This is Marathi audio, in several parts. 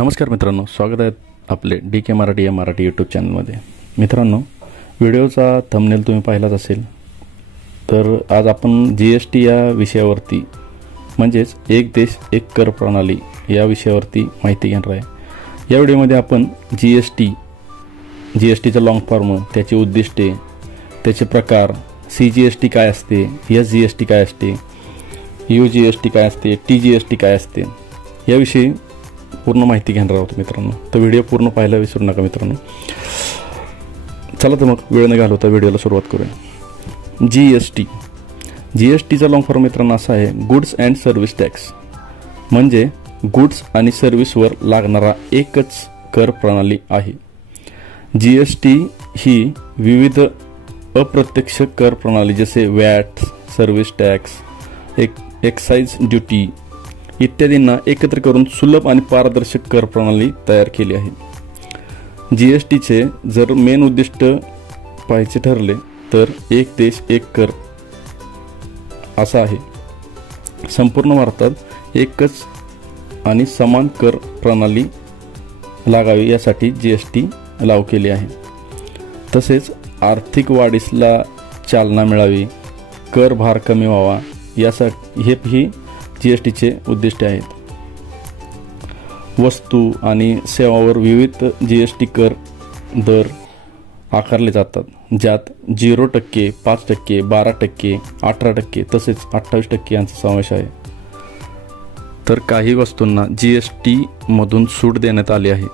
नमस्कार मित्रांनो, स्वागत आहे आपले DK मराठी या मराठी यूट्यूब चॅनलमध्ये। मित्रांनो, व्हिडिओचा थंबनेल तुम्ही पाहिलाच असेल। तर आज आपण GST या विषयावरती म्हणजेच एक देश एक कर प्रणाली या विषयावरती माहिती घेणार आहे। या व्हिडिओमध्ये आपण GSTचा लॉंग फॉर्म, त्याची उद्दिष्टे, त्याचे प्रकार, CGST काय असते, SGST काय असते, UGST काय असते, TGST काय असते याविषयी पूर्ण माहिती घेणार आहोत मित्रांनो। तर व्हिडिओ पूर्ण पाहायला विसरू नका मित्रांनो। चला तर मग वेळ न घालवता व्हिडिओला सुरुवात करूया। GSTचा लॉंग फॉर्म मित्रांनो असा आहे, गुड्स अँड सर्व्हिस टॅक्स, म्हणजे गुड्स आणि सर्व्हिसवर लागणारा एकच कर प्रणाली आहे। GST ही विविध अप्रत्यक्ष कर प्रणाली जसे watt, service tax, excise duty इत्यादींना एकत्र करून सुलभ आणि पारदर्शक कर प्रणाली तयार केली आहे। GSTचे जर मेन उद्दिष्ट पाहायचे ठरले तर एक देश एक कर असा आहे। संपूर्ण भारतात एकच आणि समान कर प्रणाली लागावी यासाठी GST लागू केली आहे। तसेच आर्थिक वाढीसला चालना मिळावी, कर भार कमी व्हावा यासाठी ही GSTचे उद्दिष्टे आहेत। वस्तू आणि सेवांवर विविध GST कर दर आकारले जातात, ज्यात 0%, 5%, 12%, 18% तसेच 28% यांचा समावेश आहे। तर काही वस्तूंना GST मधून सूट देण्यात आली आहे।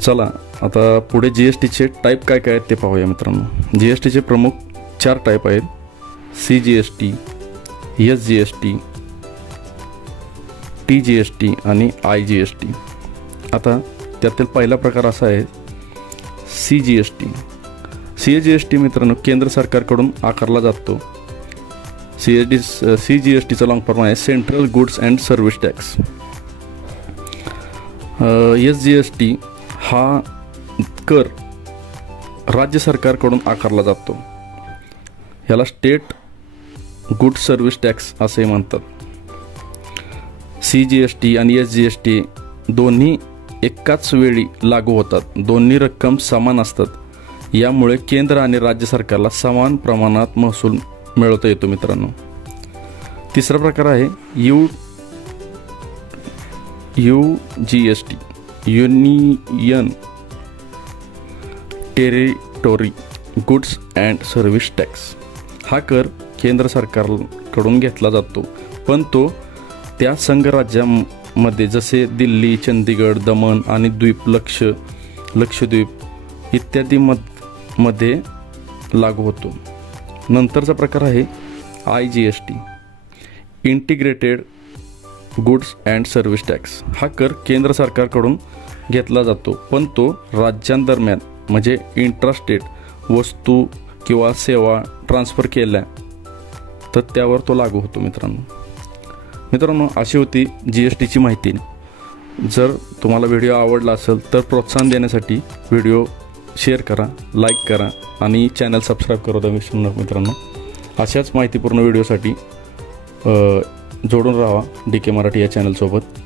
चला आता पुढे GSTचे टाईप काय काय आहेत ते पाहूया मित्रांनो। GSTचे प्रमुख 4 टाईप आहेत, CGST, SGST, TGST आणि IGST। आता त्यातील पहिला प्रकार असा आहे CGST। CGST मित्रांनो केंद्र सरकारकडून आकारला जातो। CGSTचा लॉंग फॉर्म आहे central goods and service tax. SGST हा कर राज्य सरकारकडून आकारला जातो, याला स्टेट गुड सर्व्हिस टॅक्स असे म्हणतात। CGST आणि SGST दोन्ही एकाच वेळी लागू होतात, दोन्ही रक्कम समान असतात, यामुळे केंद्र आणि राज्य सरकारला समान प्रमाणात महसूल मिळवता येतो मित्रांनो। तिसरा प्रकार आहे UGST, union territory goods and service tax. हा कर केंद्र सरकारकडून घेतला जातो, पण तो त्या संघराज्यामध्ये जसे दिल्ली, चंदीगड, दमण आणि लक्षद्वीप इत्यादी मध्ये लागू होतो। नंतरचा प्रकार आहे IGST, integrated goods and service tax. हा कर केंद्र सरकारकडून घेतला जातो, पण तो राज्यांदरम्यान म्हणजे इंट्रास्टेट वस्तू किंवा सेवा ट्रान्सफर केल्या तर त्यावर तो लागू होतो मित्रांनो। अशी होती GSTची माहिती। जर तुम्हाला व्हिडिओ आवडला असेल तर प्रोत्साहन देण्यासाठी व्हिडिओ शेअर करा, लाईक करा आणि चॅनल सबस्क्राईब करू द्या विसरू नका मित्रांनो। अशाच माहितीपूर्ण व्हिडिओसाठी जोडून राहा DK मराठी या चॅनलसोबत।